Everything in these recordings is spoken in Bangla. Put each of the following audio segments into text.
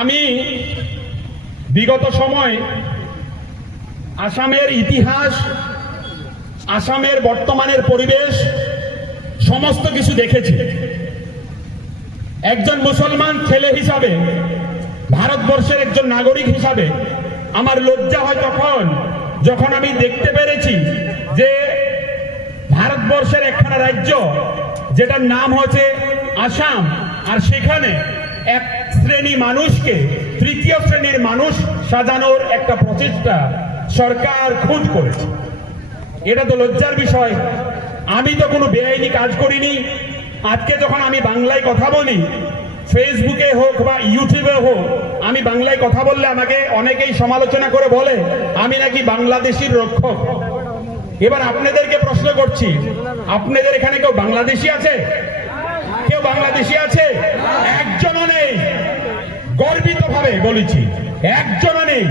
আমি বিগত সময় আসামের ইতিহাস, আসামের বর্তমানের পরিবেশ সমস্ত কিছু দেখেছি। একজন মুসলমান ছেলে হিসাবে, ভারতবর্ষের একজন নাগরিক হিসাবে আমার লজ্জা হয় যখন আমি দেখতে পেরেছি যে ভারতবর্ষের একখানা রাজ্য যেটার নাম হচ্ছে আসাম, আর সেখানে এক শ্রেণী মানুষকে তৃতীয় শ্রেণীর মানুষ সাজানোর একটা প্রচেষ্টা সরকার খুব করেছে। এটা তো লজ্জার বিষয়। আমি তো কোনো বেআইনি কাজ করিনি। আজকে যখন আমি বাংলায় কথা বলি, ফেসবুকে হোক বা ইউটিউবে হোক, আমি বাংলায় কথা বললে আমাকে অনেকেই সমালোচনা করে বলে আমি নাকি বাংলাদেশির রক্ষক। এবার আপনাদেরকে প্রশ্ন করছি, আপনাদের এখানে কেউ বাংলাদেশি আছে? কেউ বাংলাদেশি আছে? একজনও নেই। গর্বিত ভাবে বলেছি, একজনও নেই।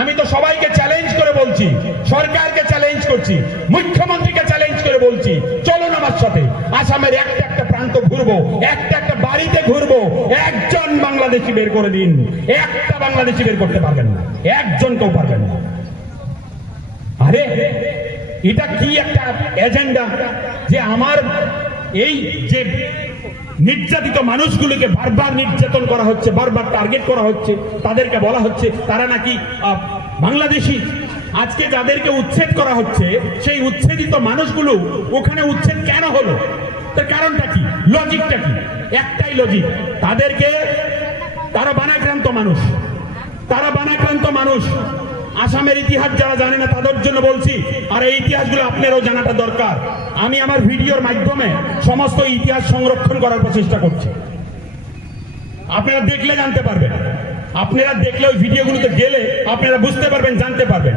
আমি তো সবাইকে চ্যালেঞ্জ করে বলছি, সরকারকে চ্যালেঞ্জ করছি, মুখ্যমন্ত্রীকে চ্যালেঞ্জ করে বলছি, চলুন আমার সাথে আসামের একটা একটা প্রান্ত ঘুরবো, একটা একটা বাড়িতে ঘুরবো, একজন বাংলাদেশি বের করে দিন। একটা বাংলাদেশি বের করতে পারবেন না, একজন কেউ পারবেন না। আরে এটা কি একটা এজেন্ডা যে আমার এই যে নির্যাতিত মানুষগুলোকে বারবার নির্যাতন করা হচ্ছে, বারবার টার্গেট করা হচ্ছে, তাদেরকে বলা হচ্ছে তারা নাকি বাংলাদেশি। আজকে যাদেরকে উচ্ছেদ করা হচ্ছে সেই উচ্ছেদিত মানুষগুলো ওখানে উচ্ছেদ কেন হলো? তার কারণটা কি? লজিকটা কি? একটাই লজিক, তারা বানাক্রান্ত মানুষ, তারা বানাক্রান্ত মানুষ। আসামের ইতিহাস যারা জানে না তাদের জন্য বলছি, আর এই ইতিহাসগুলো আপনারাও জানাটা দরকার। আমি আমার ভিডিওর মাধ্যমে সমস্ত ইতিহাস সংরক্ষণ করার প্রচেষ্টা করছি। আপনারা দেখলে জানতে পারবেন, আপনারা দেখলে ওই ভিডিওগুলোতে গেলে আপনারা বুঝতে পারবেন, জানতে পারবেন।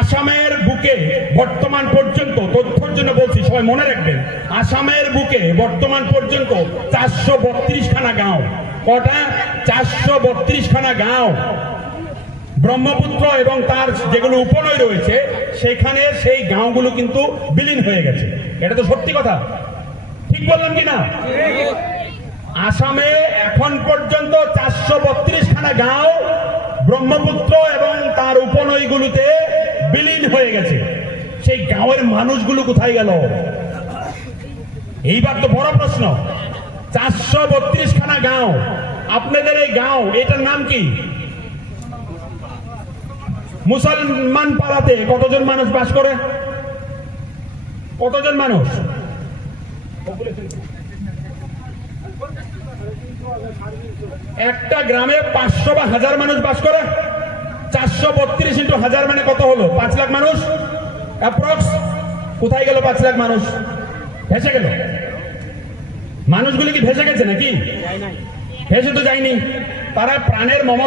আসামের বুকে বর্তমান পর্যন্ত, তথ্যের জন্য বলছি, সবাই মনে রাখবেন, আসামের বুকে বর্তমান পর্যন্ত 432 খানা গাঁও। কটা? 432 খানা গাঁও। ব্রহ্মপুত্র এবং তার যেগুলো উপনয় রয়েছে সেখানে সেই গাঁওগুলো কিন্তু বিলীন হয়ে গেছে। এটা তো সত্যি কথা, ঠিক বললাম কিনা? আসামে এখন পর্যন্ত 432 খানা গাঁও ব্রহ্মপুত্র এবং তার উপনয়গুলোতে বিলীন হয়ে গেছে। সেই গাঁওয়ের মানুষগুলো কোথায় গেল? এইবার তো বড় প্রশ্ন। 432 খানা গাঁও, আপনাদের এই গাঁও, এটার নাম কি? মুসলমান পাড়াতে কতজন মানুষ বাস করে? কতজন মানুষ? একটা গ্রামে 500 বা 1000 মানুষ বাস করে। 432 ইন্টু 1000 মানে কত হলো? 5 লাখ মানুষ অ্যাপ্রক্স। কোথায় গেল 5 লাখ মানুষ? ভেসে গেল। মানুষগুলি কি ভেসে গেছে নাকি? ভেসে তো যায়নি। তারা প্রাণের মমতা